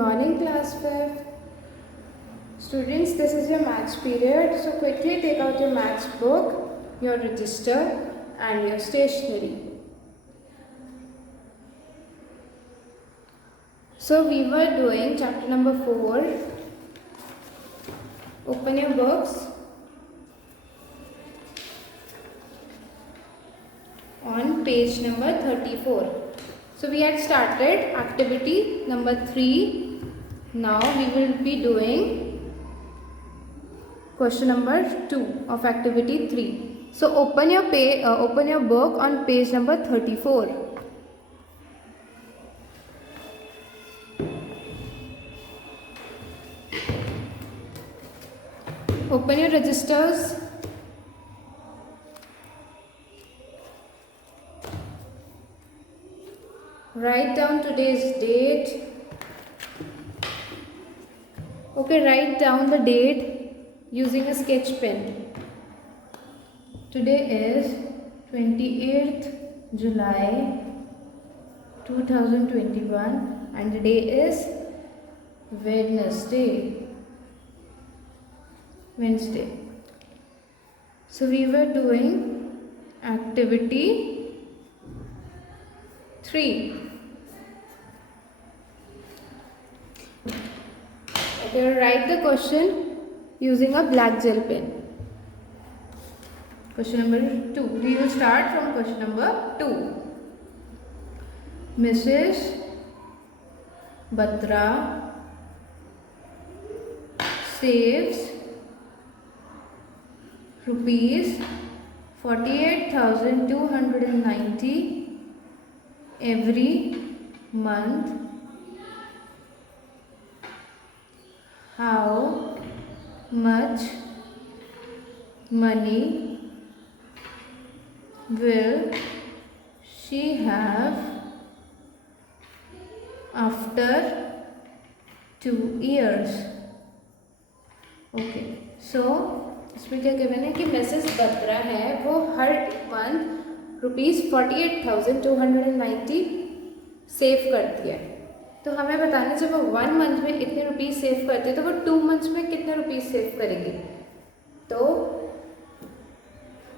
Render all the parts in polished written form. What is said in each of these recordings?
Morning class 5. Students, this is your maths period. So quickly take out your maths book, your register and your stationery. So we were doing chapter number 4. Open your books on page number 34. So we had started activity number 3. Now we will be doing question number 2 of activity 3. So open your book on page number 34. Open your registers. Write down today's date. Okay, write down the date using a sketch pen. Today is 28th July 2021 and the day is Wednesday. So we were doing activity 3. Okay, write the question using a black gel pen. Question number 2. We will start from question number 2. Mrs. Batra saves rupees 48,290 every month. How much money will she have after 2 years? Okay, सो इसमें क्या कहना है कि Mrs Batra है वो हर month ₹48,290 save करती है. तो हमें बताना जब वो 1 मंथ में इतने रुपीस सेव करती है तो वो 2 मंथ्स में कितने रुपीस सेव करेंगे. तो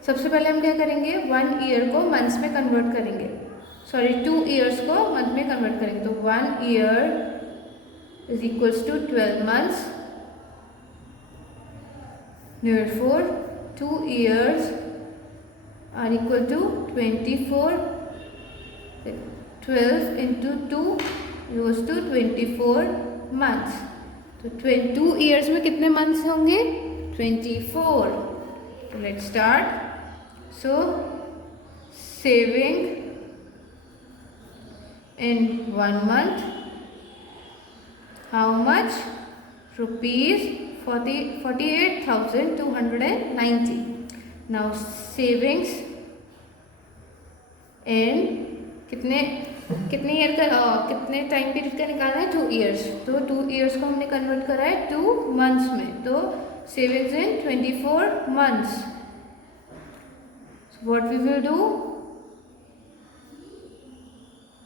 सबसे पहले हम क्या करेंगे, 1 ईयर को मंथ्स में कन्वर्ट करेंगे, 2 ईयर्स को मंथ में कन्वर्ट करेंगे. तो 1 year is equals to 12 months. Therefore 2 years are equal to 24. 12 into 2 goes to 24 months. तो 2 years में कितने months होंगे, 24. So let's start. So saving in 1 month, how much? Rupees 48,290. Now savings in कितने year का कितने time period का निकालना है, 2 ईयर्स. तो 2 ईयर्स को हमने कन्वर्ट करा है 2 मंथ्स में. तो savings in 24 months. What we will do,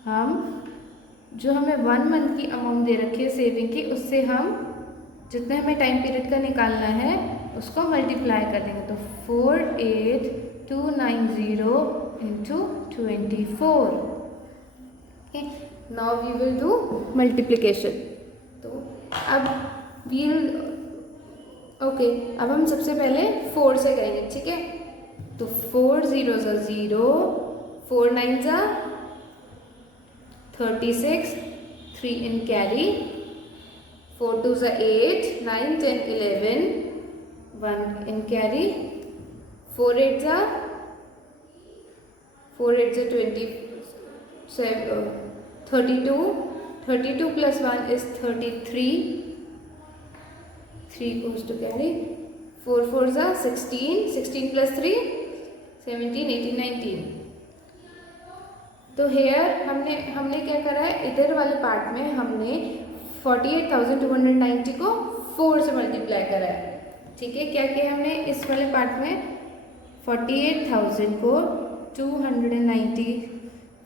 हम जो हमें 1 मंथ की अमाउंट दे रखी है सेविंग की, उससे हम जितने हमें टाइम पीरियड का निकालना है उसको मल्टीप्लाई कर देंगे. तो 48,290 into 24. Now we will do multiplication. तो अब अब हम सबसे पहले 4 से करेंगे, ठीक है. तो 4 zeros are 0, 4 nines are 36, 3 in carry, 4 twos are 8, 9, 10, 11, 1 in carry, 4 eights are 32, 32 plus 1 is 33, 3 goes to carry, 4 fours are 16, 16 plus 3, 17, 18, 19. तो हेयर हमने क्या करा है, इधर वाले पार्ट में हमने 48,290 को 4 से मल्टीप्लाई करा है, ठीक है. क्या किया हमने इस वाले पार्ट में, 48,000 को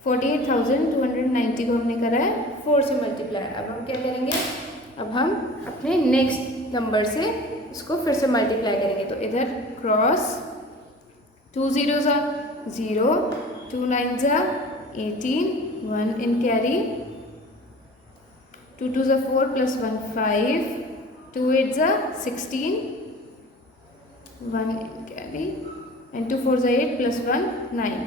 48,290 को हमने करा है 4 से मल्टीप्लाई. अब हम क्या करेंगे, अब हम अपने नेक्स्ट नंबर से इसको फिर से मल्टीप्लाई करेंगे। तो इधर cross 2 zeros are 0, 2 9s are 18, 1 in carry, 2 2s are 4 plus 1 5, 2 8s are 16, 1 in carry and 2 4s are 8 plus 1 9।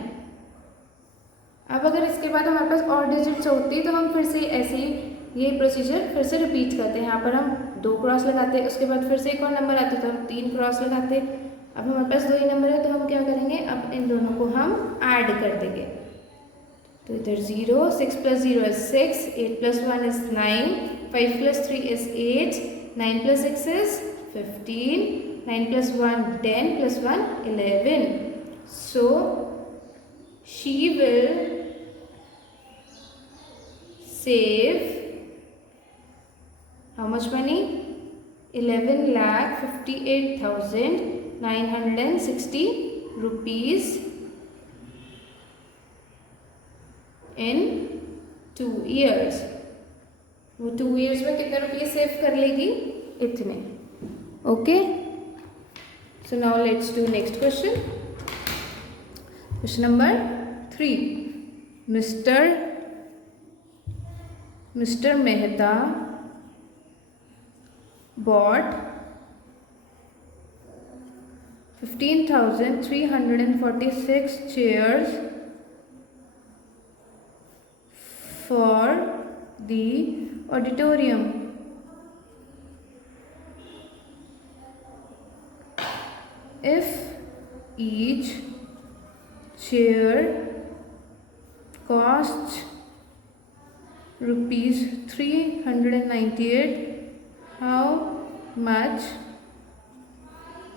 अब अगर इसके बाद हमारे पास और डिजिट्स होती तो हम फिर से ऐसे ही ये प्रोसीजर फिर से रिपीट करते हैं। यहाँ पर हम 2 क्रॉस लगाते हैं, उसके बाद फिर से एक और नंबर आता है तो हम 3 क्रॉस लगाते हैं। अब हमारे पास 2 ही नंबर है तो हम क्या करेंगे, अब इन दोनों को हम ऐड कर देंगे। तो इधर 0, 6 plus 0 is 6, 8 plus 1 is 9, 5 plus 3 is 8, 9 plus 6 is 15, 9 plus 1 10 plus 1 11. So she will save how much money? 11,58,960 rupees in 2 years। वो 2 years में कितने रुपये सेव कर लेगी? इतने। Okay, so now let's do next question. Question number 3। Mister Mehta bought 15,346 chairs for the auditorium. If each chair costs rupees 398, how much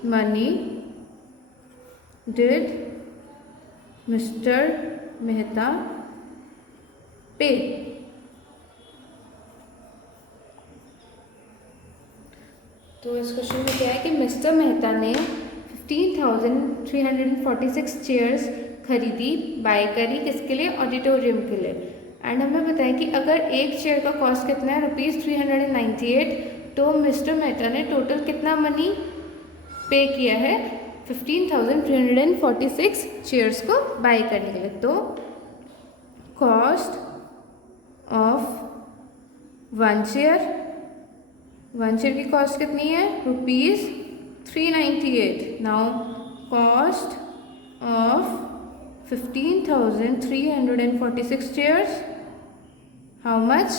money did Mr. Mehta pay? तो इस question में क्या है कि मिस्टर मेहता ने 15,346 चेयर्स खरीदी, बाय करी, किसके लिए? ऑडिटोरियम के लिए। एंड हमें बताया कि अगर एक चेयर का कॉस्ट कितना है? ₹398। तो मिस्टर मेहता ने टोटल कितना मनी पे किया है? 15,346 चेयर्स को बाय करने के लिए। तो कॉस्ट ऑफ वन चेयर की कॉस्ट कितनी है? ₹398। Now cost of 15,346 chairs, how much?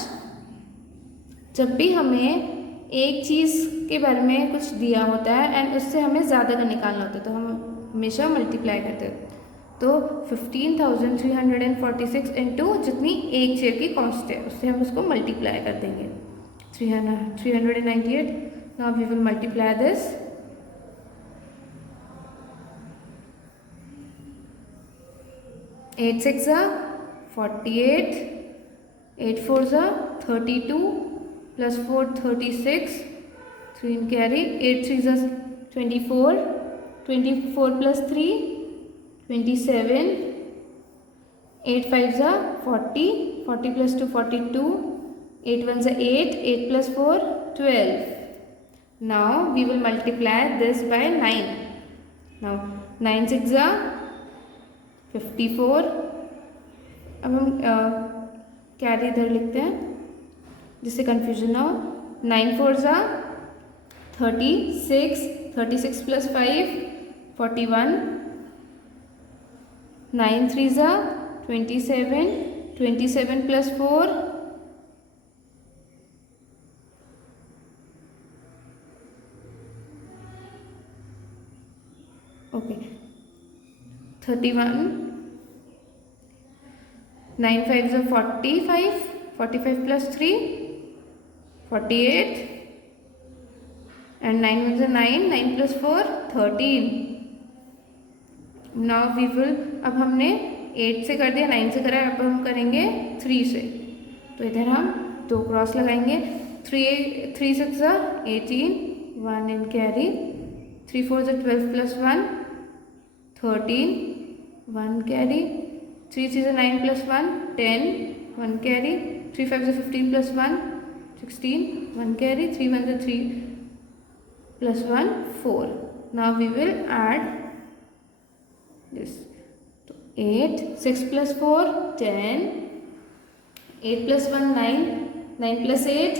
जब भी हमें एक चीज़ के बारे में कुछ दिया होता है एंड उससे हमें ज़्यादा का निकालना होता है तो हम हमेशा मल्टीप्लाई करते हैं। तो 15,346 इंटू जितनी एक चेयर की कॉस्ट है उससे हम उसको मल्टीप्लाई कर देंगे। 398। Now we will multiply this. 8 6 48, 8 4 32 plus 4 36, 3 in carry, 8 3 24, 24 plus 3 27, 8 5 40, 40 plus 2 42, 8 1 8, 8 plus 4 12. Now we will multiply this by 9. Now 9 6 54। अब हम कैरी इधर लिखते हैं जिससे कंफ्यूजन ना हो। 9 4 36, 36 plus 5 41, 9 3 27, 27 plus 4 okay 31, 9 5 45, 45 plus 3 48 and 9 1 9, 9 plus 4 13. Now we will, अब हमने 8 से कर दिया, 9 से करा, अब हम करेंगे 3 से। तो इधर हम 2 क्रॉस लगाएंगे। 3 6 18, 1 in carry, 3 4 12 plus 1 13, 1 carry, 3 3 9 plus 1 10, 1 carry, 3 5 15 plus 1 16, 1 carry, 3 1s are 3 plus 1 4. Now we will add this. 8, 6 plus 4 10, 8 plus 1 9, 9 plus 8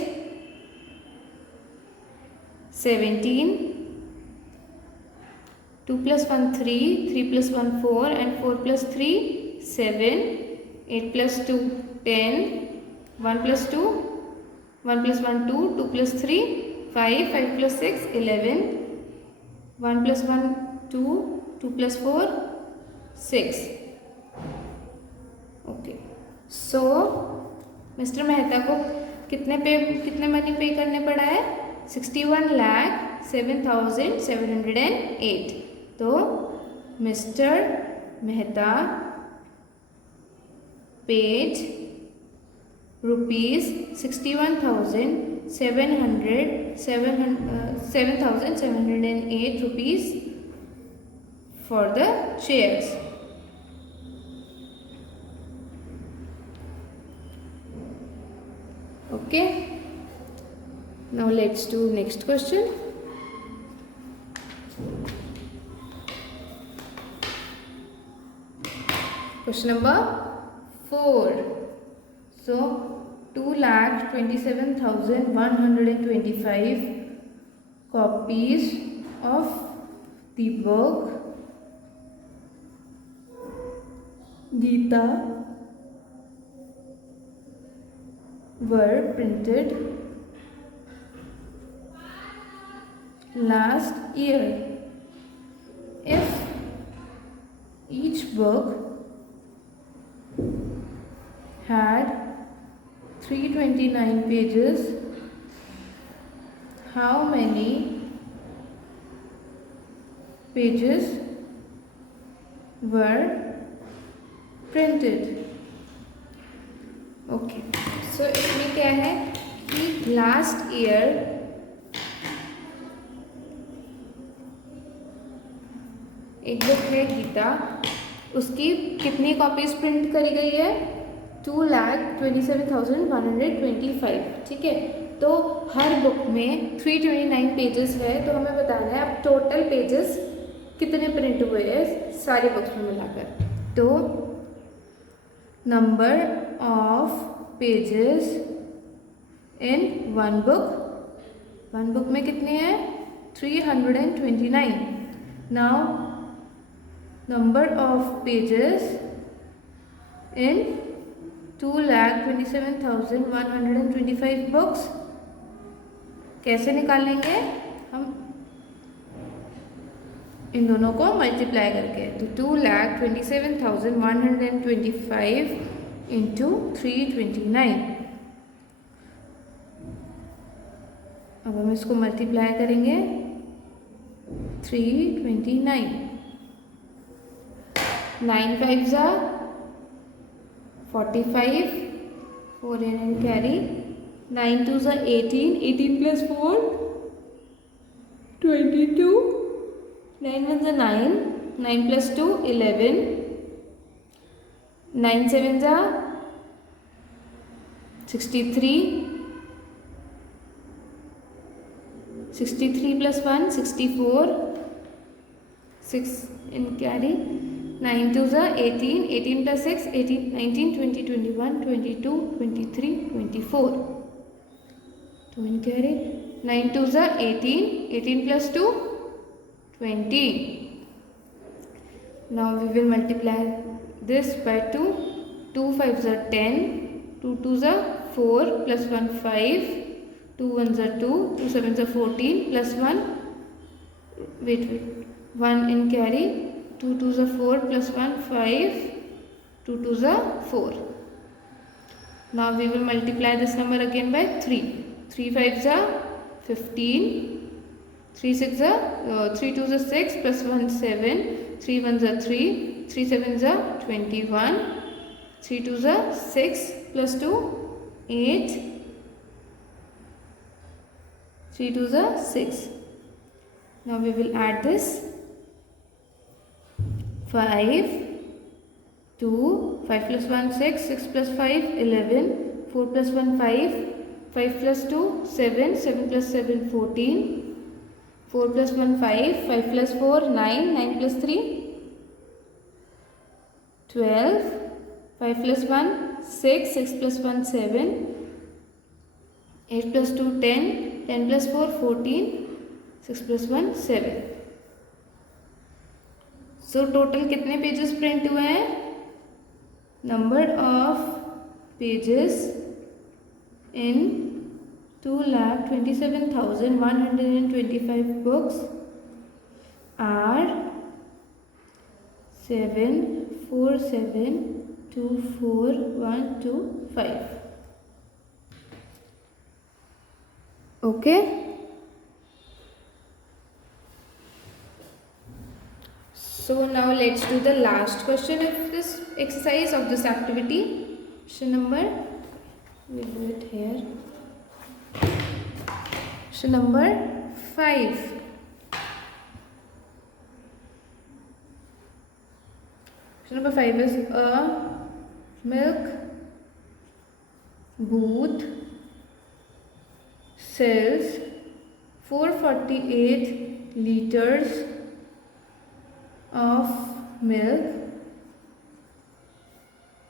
17, 2 plus 1 3, 3 plus 1 4 and 4 plus 3 7, 8 plus 2 10, 1 plus 2, 1 plus 1 2, 2 plus 3 5, 5 plus 6 11, 1 plus 1 2, 2 plus 4 6. Okay, so mister Mehta को कितने money पे करने पड़ा है? 61,07,708. तो mister Mehta paid rupees 7,708 rupees for the chairs. Okay, now let's do next question. Question number 4. So 2,27,125 copies of the book Gita were printed last year. If each book had 329 pages, how many pages were printed? Okay, so इसमें क्या है कि last year एक book है गीता, उसकी कितनी copies print करी गई है? 2,27,125. ठीक है, तो हर बुक में 329 पेजेस है, तो हमें बताना है अब टोटल पेजेस कितने प्रिंट हुए हैं सारी बुक्स में मिलाकर. तो number of pages in one book में कितने हैं? 329. Now number of pages in 2,27,125 books कैसे निकालेंगे हम? इन दोनों को मल्टीप्लाई करके. तो 2,27,125 इंटू 329. अब हम इसको मल्टीप्लाई करेंगे. 329, 9 5s are 45, 4 in and carry, 9 2s are 18, 18 plus 4 22, 9 1s are 9, 9 plus 2 11, 9 7s are 63, 63 plus 1 64, 6 in carry, 9 2s are 18, 18 plus 6 18, 19 20 21 22 23 24. 2 in carry, 9 2s are 18, 18 plus 2 20. Now we will multiply this by 2. 2 5s are 10, 2 2s are 4 plus 1 5, 2 1s are 2, 2 7s are 14 plus 1 wait 1 in carry, 2 2s are 4 plus 1 5, 2 2s are 4. Now we will multiply this number again by 3. 3 5s are 15, 3 6 are 3 2s are 6 plus 1 7, 3 1s are 3, 3 7s are 21, 3 2s are 6 plus 2 8, 3 2s are 6. Now we will add this. 5 2, 5 plus 1 6, 6 plus 5 11, 4 plus 1 5, 5 plus 2 7, 7 plus 7 14, 4 plus 1 5, 5 plus 4 9, 9 plus 3 12, 5 plus 1 6, 6 plus 1 7, 8 plus 2 10, 10 plus 4 14, 6 plus 1 7. So total कितने pages print हुए हैं? Number of pages in 2,27,125 books are 74724,125. Okay. So now let's do the last question of this exercise, of this activity. Question number, we'll do it here. Question number 5. Question number 5 is a milk booth sells 448 liters of milk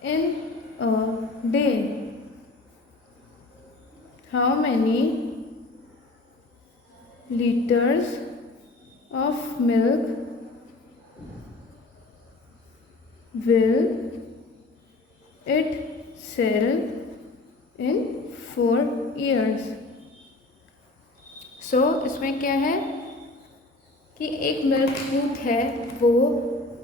in a day. How many liters of milk will it sell in 4 years? So इसमें क्या है कि एक milk booth है, वो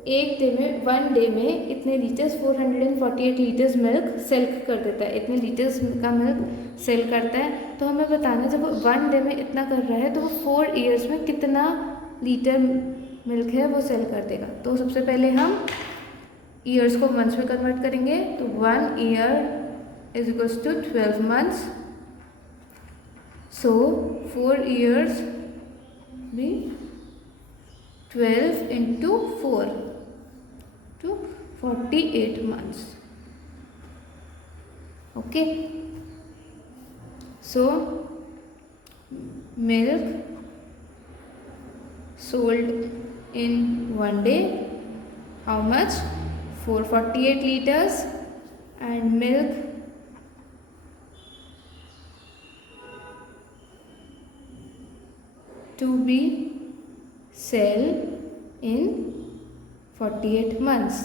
एक day में 1 day में इतने लीटर्स 448 लीटर्स मिल्क सेल कर देता है, इतने लीटर्स का मिल्क सेल करता है. तो हमें बताना है जब वो 1 डे में इतना कर रहा है तो वो 4 ईयर्स में कितना लीटर मिल्क है वो सेल कर देगा. तो सबसे पहले हम ईयर्स को मंथ्स में कन्वर्ट करेंगे. तो 1 year is equals to 12 months. So 4 years भी 12 into 4 to 48 months. Okay. So milk sold in 1 day, how much? 448 liters. And milk to be sell in 48 months.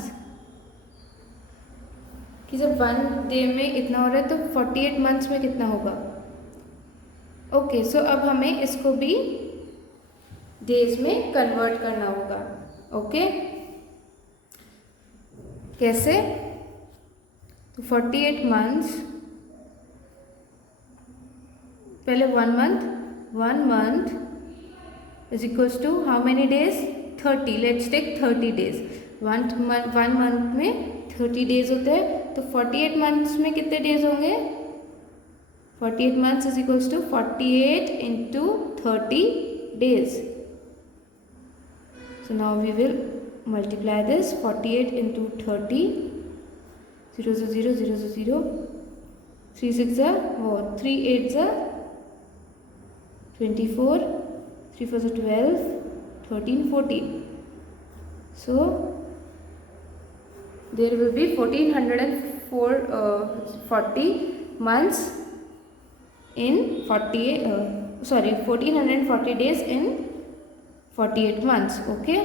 कि जब 1 डे में इतना हो रहा है तो 48 मंथ्स में कितना होगा? ओके. सो अब हमें इसको भी डेज में कन्वर्ट करना होगा. ओके. कैसे? तो 48 मंथ्स, पहले 1 month is equals to how many days? 30. Let's take 30 days. 1 month में 30 days होते हैं. तो 48 months में कितने days होंगे? 48 months is equals to 48 into 30 days. So now we will multiply this. 48 into 30. 0 0 0 0 0. 3 6 3 8 24. 3 4 12, 13, 14. So there will be 1440 months in 1440 days in 48 months. Okay.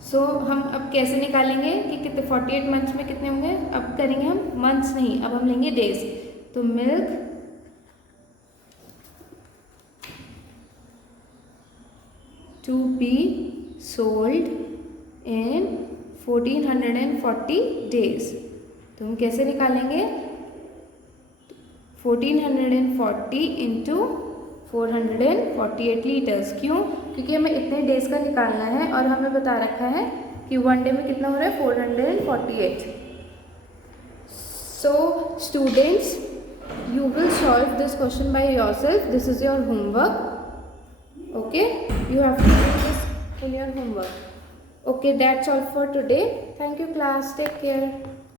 So हम अब कैसे निकालेंगे कि कितने 48 मंथ्स में कितने होंगे? अब करेंगे हम मंथ्स नहीं, अब हम लेंगे डेज. तो milk to be sold in 1440 days. तो हम कैसे निकालेंगे? 1440 into 448 लीटर्स. क्यों? क्योंकि हमें इतने डेज का निकालना है और हमें बता रखा है कि 1 डे में कितना हो रहा है? 448. So students, you will solve this question by yourself. This is your homework. Okay, you have to do this in your homework. Okay, that's all for today. Thank you class. Take care.